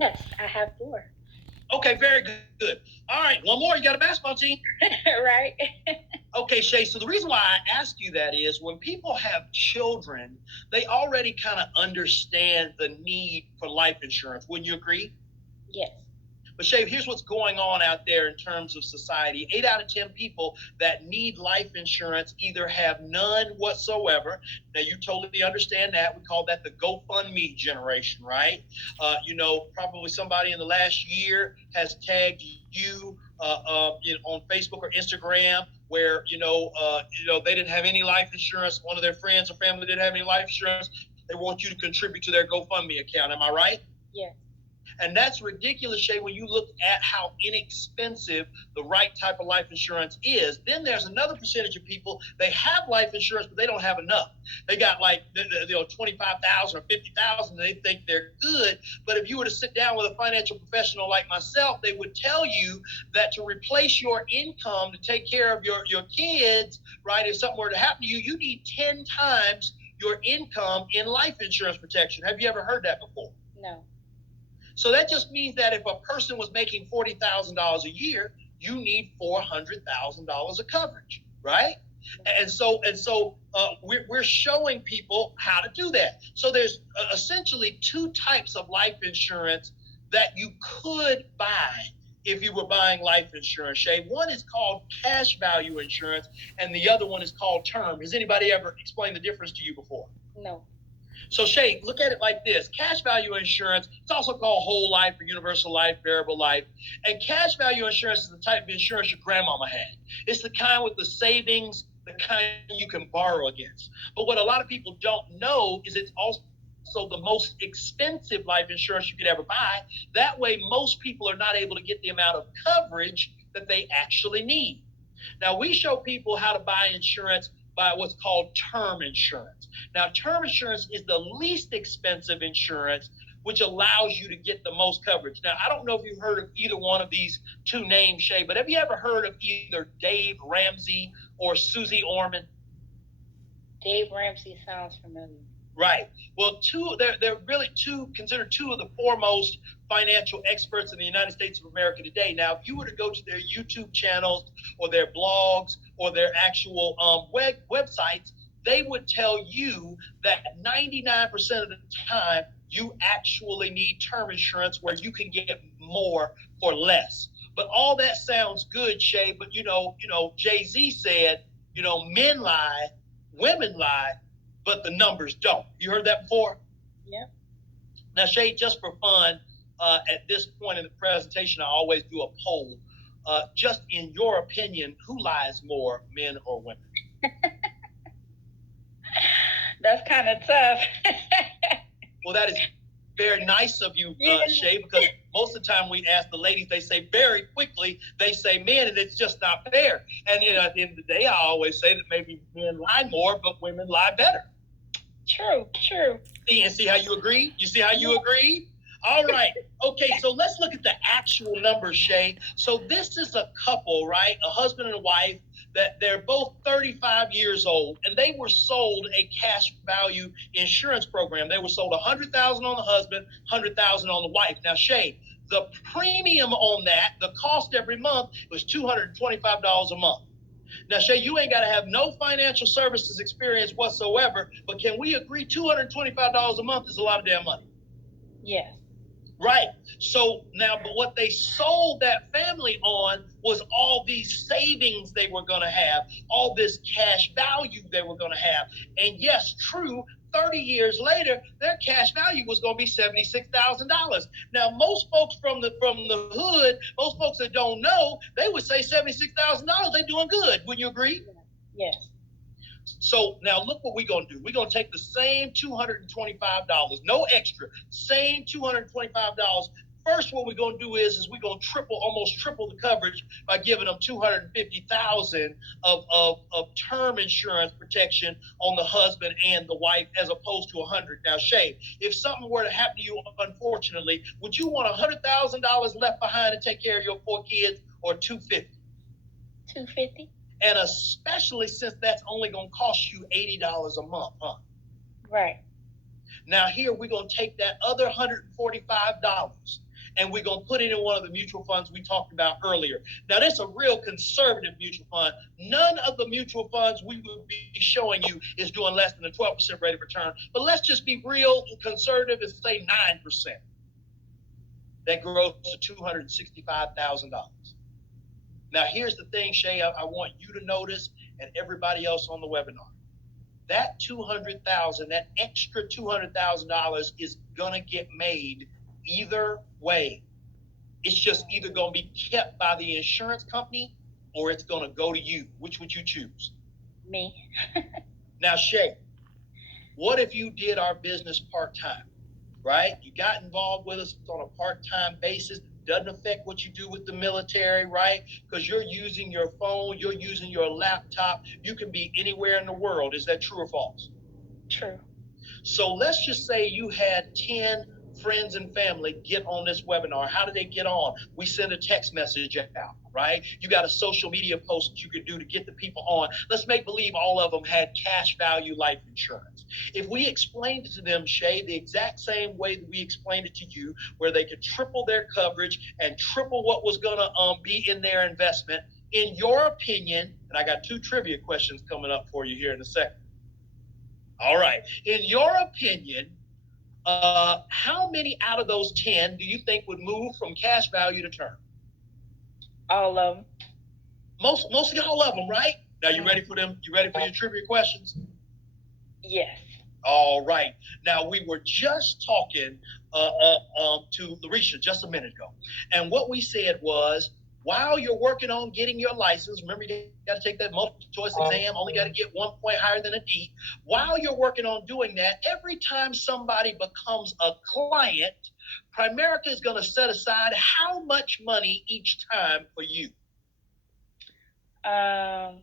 Yes, I have four. Okay, very good. All right, one more. You got a basketball team. Right? Okay, Shay. So the reason why I ask you that is when people have children, they already kind of understand the need for life insurance. Wouldn't you agree? Yes. But Shay, here's what's going on out there in terms of society. 8 out of 10 people that need life insurance either have none whatsoever. Now, you totally understand that. We call that the GoFundMe generation, right? Probably somebody in the last year has tagged you on Facebook or Instagram where they didn't have any life insurance. One of their friends or family didn't have any life insurance. They want you to contribute to their GoFundMe account. Am I right? Yes. And that's ridiculous, Shay, when you look at how inexpensive the right type of life insurance is. Then there's another percentage of people, they have life insurance, but they don't have enough. They got like 25,000 or 50,000, and they think they're good. But if you were to sit down with a financial professional like myself, they would tell you that to replace your income to take care of your kids, right, if something were to happen to you, you need 10 times your income in life insurance protection. Have you ever heard that before? No. So that just means that if a person was making $40,000 a year, you need $400,000 of coverage, right? And so we're showing people how to do that. So there's essentially two types of life insurance that you could buy if you were buying life insurance, Shay. One is called cash value insurance, and the other one is called term. Has anybody ever explained the difference to you before? No. So Shay, look at it like this. Cash value insurance, it's also called whole life or universal life, variable life. And cash value insurance is the type of insurance your grandmama had. It's the kind with the savings, the kind you can borrow against. But what a lot of people don't know is it's also the most expensive life insurance you could ever buy. That way, most people are not able to get the amount of coverage that they actually need. Now, we show people how to buy insurance by what's called term insurance. Now, term insurance is the least expensive insurance, which allows you to get the most coverage. Now, I don't know if you've heard of either one of these two names, Shay, but have you ever heard of either Dave Ramsey or Susie Orman? Dave Ramsey sounds familiar. Right. Well, they're really considered two of the foremost financial experts in the United States of America today. Now, if you were to go to their YouTube channels or their blogs or their actual websites, they would tell you that 99% of the time you actually need term insurance where you can get more for less. But all that sounds good, Shay. But Jay-Z said, men lie, women lie, but the numbers don't. You heard that before? Yeah. Now, Shay, just for fun, at this point in the presentation, I always do a poll. Just in your opinion, who lies more, men or women? That's kind of tough. Well, that is very nice of you, Shay, because most of the time we ask the ladies, they say very quickly, they say men, and it's just not fair. And at the end of the day, I always say that maybe men lie more, but women lie better. True. See how you agree? You see how you agree? All right. Okay, so let's look at the actual numbers, Shay. So this is a couple, right? A husband and a wife that they're both 35 years old, and they were sold a cash value insurance program. They were sold $100,000 on the husband, $100,000 on the wife. Now, Shay, the premium on that, the cost every month was $225 a month. Now, Shay, you ain't got to have no financial services experience whatsoever, but can we agree $225 a month is a lot of damn money? Yes. Right. So now, but what they sold that family on was all these savings they were going to have, all this cash value they were going to have. And yes, true, 30 years later, their cash value was going to be $76,000. Now, most folks from the hood, most folks that don't know, they would say $76,000, they're doing good. Wouldn't you agree? Yes. So now look what we're going to do. We're going to take the same $225, no extra, same $225. First, what we're going to do is we're going to almost triple the coverage by giving them $250,000 of term insurance protection on the husband and the wife, as opposed to $100,000. Now, Shay, if something were to happen to you, unfortunately, would you want $100,000 left behind to take care of your 4 kids, or $250,000? $250,000. And especially since that's only going to cost you $80 a month, huh? Right. Now here we're going to take that other $145 and we're going to put it in one of the mutual funds we talked about earlier. Now, that's a real conservative mutual fund. None of the mutual funds we will be showing you is doing less than a 12% rate of return. But let's just be real conservative and say 9%. That grows to $265,000. Now, here's the thing, Shay, I want you to notice and everybody else on the webinar. That $200,000, that extra $200,000 is going to get made either way. It's just either going to be kept by the insurance company or it's going to go to you. Which would you choose? Me. Now, Shay, what if you did our business part-time, right? You got involved with us on a part-time basis. Doesn't affect what you do with the military, right? Because you're using your phone, you're using your laptop. You can be anywhere in the world. Is that true or false? True. So let's just say you had 10 friends and family get on this webinar. How do they get on? We send a text message out, right? You got a social media post that you could do to get the people on. Let's make believe all of them had cash value life insurance. If we explained it to them, Shay, the exact same way that we explained it to you, where they could triple their coverage and triple what was going to be in their investment, in your opinion, and I got 2 trivia questions coming up for you here in a second. All right. In your opinion, how many out of those 10 do you think would move from cash value to term? All of them. Mostly all of them, right? Now, you ready for them? You ready for your trivia questions? Yes. All right. Now, we were just talking to Larisha just a minute ago. And what we said was, while you're working on getting your license, remember you got to take that multiple choice exam, only got to get 1 point higher than a D. While you're working on doing that, every time somebody becomes a client, Primerica is going to set aside how much money each time for you? $300.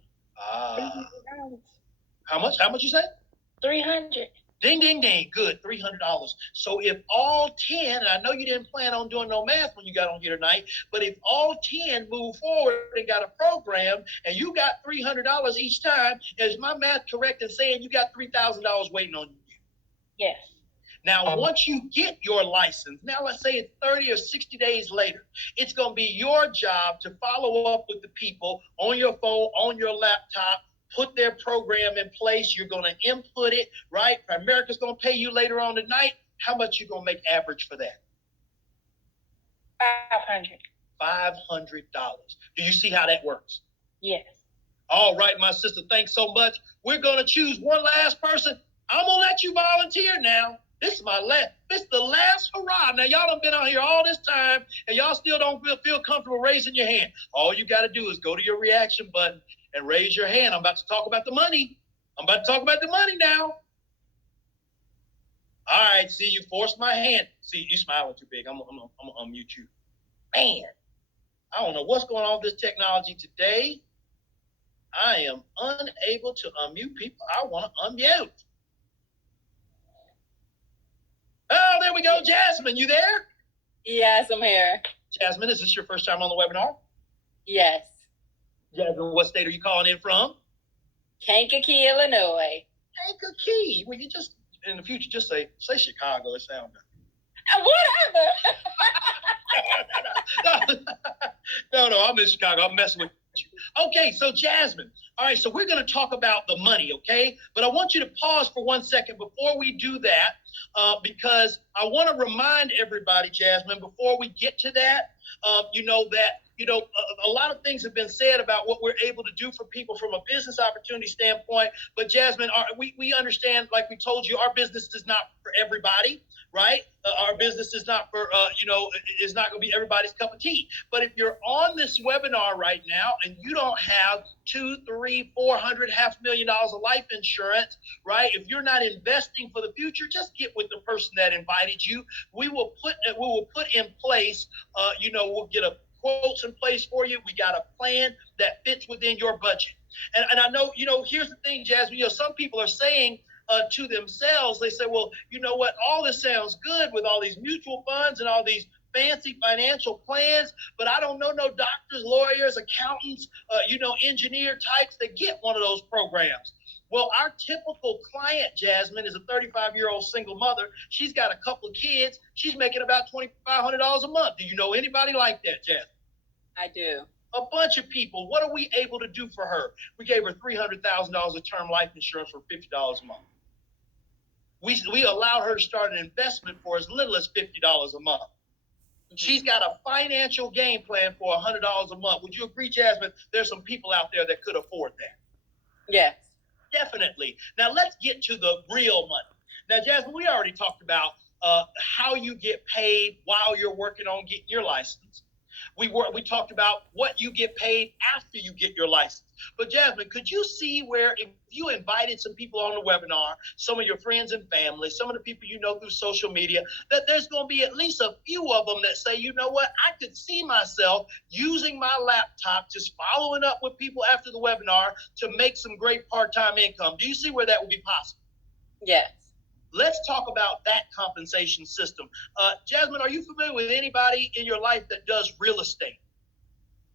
How much? How much you say? 300. Ding, ding, ding. Good. $300. So if all 10, and I know you didn't plan on doing no math when you got on here tonight, but if all 10 move forward and got a program and you got $300 each time, is my math correct in saying you got $3,000 waiting on you? Yes. Now, once you get your license, now let's say it's 30 or 60 days later, it's going to be your job to follow up with the people on your phone, on your laptop, put their program in place. You're going to input it, right? Primerica's going to pay you later on tonight. How much you going to make average for that? $500. $500. Do you see how that works? Yes. All right, my sister, thanks so much. We're going to choose one last person. I'm going to let you volunteer now. This is the last hurrah. Now, y'all done been out here all this time, and y'all still don't feel comfortable raising your hand. All you got to do is go to your reaction button and raise your hand. I'm about to talk about the money. I'm about to talk about the money now. All right, see, you forced my hand. See, you smiling too big. I'm going to unmute you. Man, I don't know what's going on with this technology today. I am unable to unmute people I want to unmute. Oh, there we go. Jasmine, you there? Yes, I'm here. Jasmine, is this your first time on the webinar? Yes. Jasmine, what state are you calling in from? Kankakee, Illinois. Kankakee. Well, you just, in the future, just say Chicago. It sounds Whatever. No, I'm in Chicago. I'm messing with you. Okay, so Jasmine. All right, so we're going to talk about the money, okay? But I want you to pause for 1 second before we do that, because I want to remind everybody, Jasmine, before we get to that, a lot of things have been said about what we're able to do for people from a business opportunity standpoint. But Jasmine, we understand, like we told you, our business is not for everybody, right? Our business is not for, is not going to be everybody's cup of tea. But if you're on this webinar right now and you don't have $200,000, $300,000, $400,000, $500,000 of life insurance, right? If you're not investing for the future, just get with the person that invited you. We will put in place, we'll get a quotes in place for you. We got a plan that fits within your budget. And I know, here's the thing, Jasmine, some people are saying to themselves, they say, well, you know what, all this sounds good with all these mutual funds and all these fancy financial plans, but I don't know no doctors, lawyers, accountants, engineer types that get one of those programs. Well, our typical client, Jasmine, is a 35-year-old single mother. She's got a couple of kids. She's making about $2,500 a month. Do you know anybody like that, Jasmine? I do. A bunch of people. What are we able to do for her? We gave her $300,000 of term life insurance for $50 a month. We allowed her to start an investment for as little as $50 a month. She's got a financial game plan for $100 a month. Would you agree, Jasmine? There's some people out there that could afford that. Yes. Definitely. Now let's get to the real money. Now, Jasmine, we already talked about how you get paid while you're working on getting your license. We talked about what you get paid after you get your license. But Jasmine, could you see where if you invited some people on the webinar, some of your friends and family, some of the people you know through social media, that there's going to be at least a few of them that say, you know what, I could see myself using my laptop, just following up with people after the webinar to make some great part-time income. Do you see where that would be possible? Yes. Let's talk about that compensation system. Jasmine, are you familiar with anybody in your life that does real estate?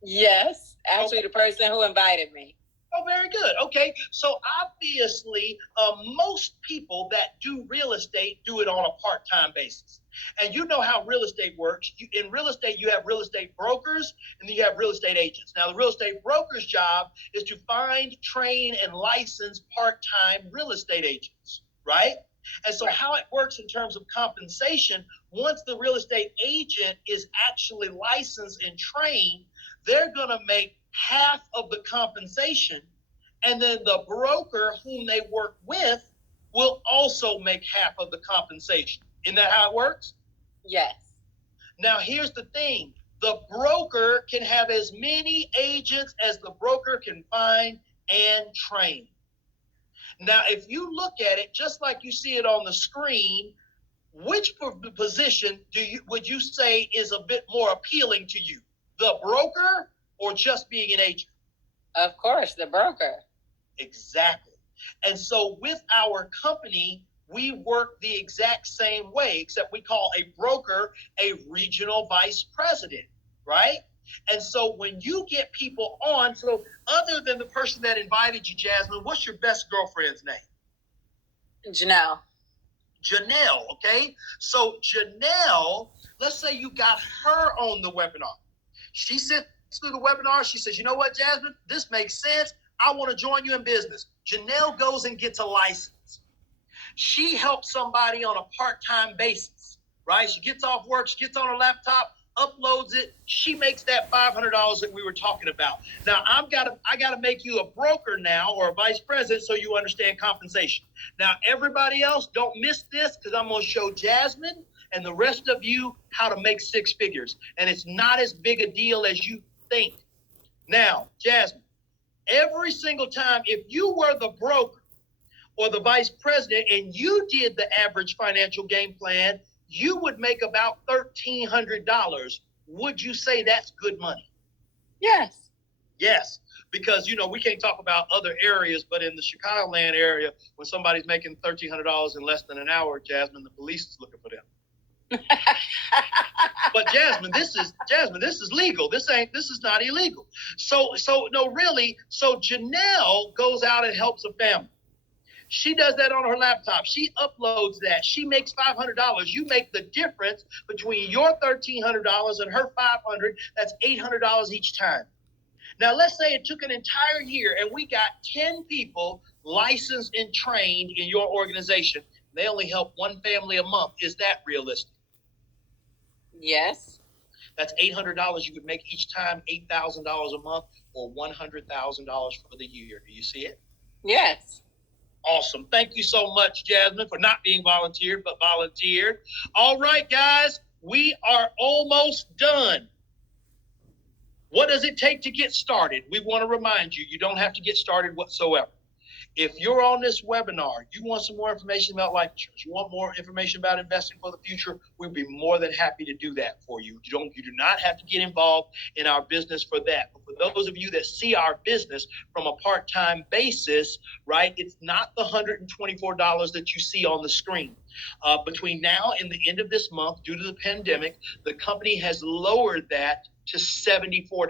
Yes. Actually, the person who invited me. Oh, very good. Okay. So obviously, most people that do real estate do it on a part-time basis. And you know how real estate works. In real estate, you have real estate brokers and then you have real estate agents. Now, the real estate broker's job is to find, train, and license part-time real estate agents, right? And so how it works in terms of compensation, once the real estate agent is actually licensed and trained, they're going to make half of the compensation, and then the broker whom they work with will also make half of the compensation. Isn't that how it works? Yes. Now, here's the thing. The broker can have as many agents as the broker can find and train. Now, if you look at it, just like you see it on the screen, which position would you say is a bit more appealing to you? The broker or just being an agent? Of course, the broker. Exactly. And so with our company, we work the exact same way, except we call a broker a regional vice president, right? And so when you get people on, so other than the person that invited you, Jasmine, what's your best girlfriend's name? Janelle. Janelle, okay? So Janelle, let's say you got her on the webinar. She sits through the webinar. She says, you know what, Jasmine, this makes sense. I want to join you in business. Janelle goes and gets a license. She helps somebody on a part-time basis, right? She gets off work, she gets on her laptop, uploads it. She makes that $500 that we were talking about. Now, I got to make you a broker now or a vice president so you understand compensation. Now, everybody else, don't miss this because I'm going to show Jasmine and the rest of you how to make six figures. And it's not as big a deal as you think. Now, Jasmine, every single time, if you were the broker or the vice president and you did the average financial game plan, you would make about $1,300. Would you say that's good money? Yes. Yes, because, we can't talk about other areas, but in the Chicagoland area, when somebody's making $1,300 in less than an hour, Jasmine, the police is looking for them. But Jasmine, this is legal. This is not illegal. So Janelle goes out and helps a family. She does that on her laptop. She uploads that. She makes $500. You make the difference between your $1,300 and her $500. That's $800 each time. Now, let's say it took an entire year and we got 10 people licensed and trained in your organization. They only help one family a month. Is that realistic? Yes. That's $800 you could make each time, $8,000 a month or $100,000 for the year. Do you see it? Yes. Awesome. Thank you so much, Jasmine, for not being volunteered, but volunteered. All right, guys, we are almost done. What does it take to get started? We want to remind you, you don't have to get started whatsoever. If you're on this webinar, you want some more information about life insurance, you want more information about investing for the future, we'd be more than happy to do that for you. You do not have to get involved in our business for that. But for those of you that see our business from a part-time basis, right, it's not the $124 that you see on the screen. Between now and the end of this month, due to the pandemic, the company has lowered that to $74.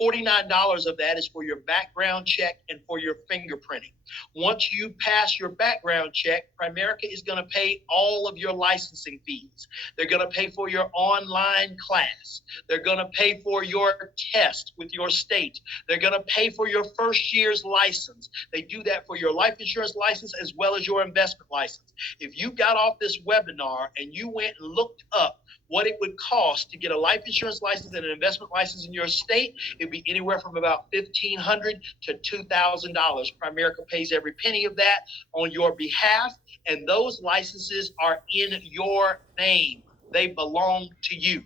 $49 of that is for your background check and for your fingerprinting. Once you pass your background check, Primerica is going to pay all of your licensing fees. They're going to pay for your online class. They're going to pay for your test with your state. They're going to pay for your first year's license. They do that for your life insurance license as well as your investment license. If you got off this webinar and you went and looked up what it would cost to get a life insurance license and an investment license in your state, it'd be anywhere from about $1,500 to $2,000. Primerica pays every penny of that on your behalf, and those licenses are in your name. They belong to you.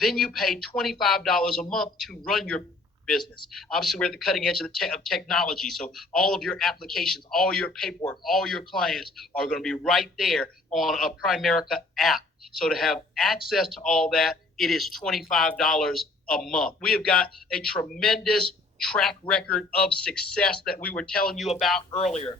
Then you pay $25 a month to run your business. Obviously, we're at the cutting edge of technology, so all of your applications, all your paperwork, all your clients are going to be right there on a Primerica app. So to have access to all that, it is $25 a month. We have got a tremendous track record of success that we were telling you about earlier.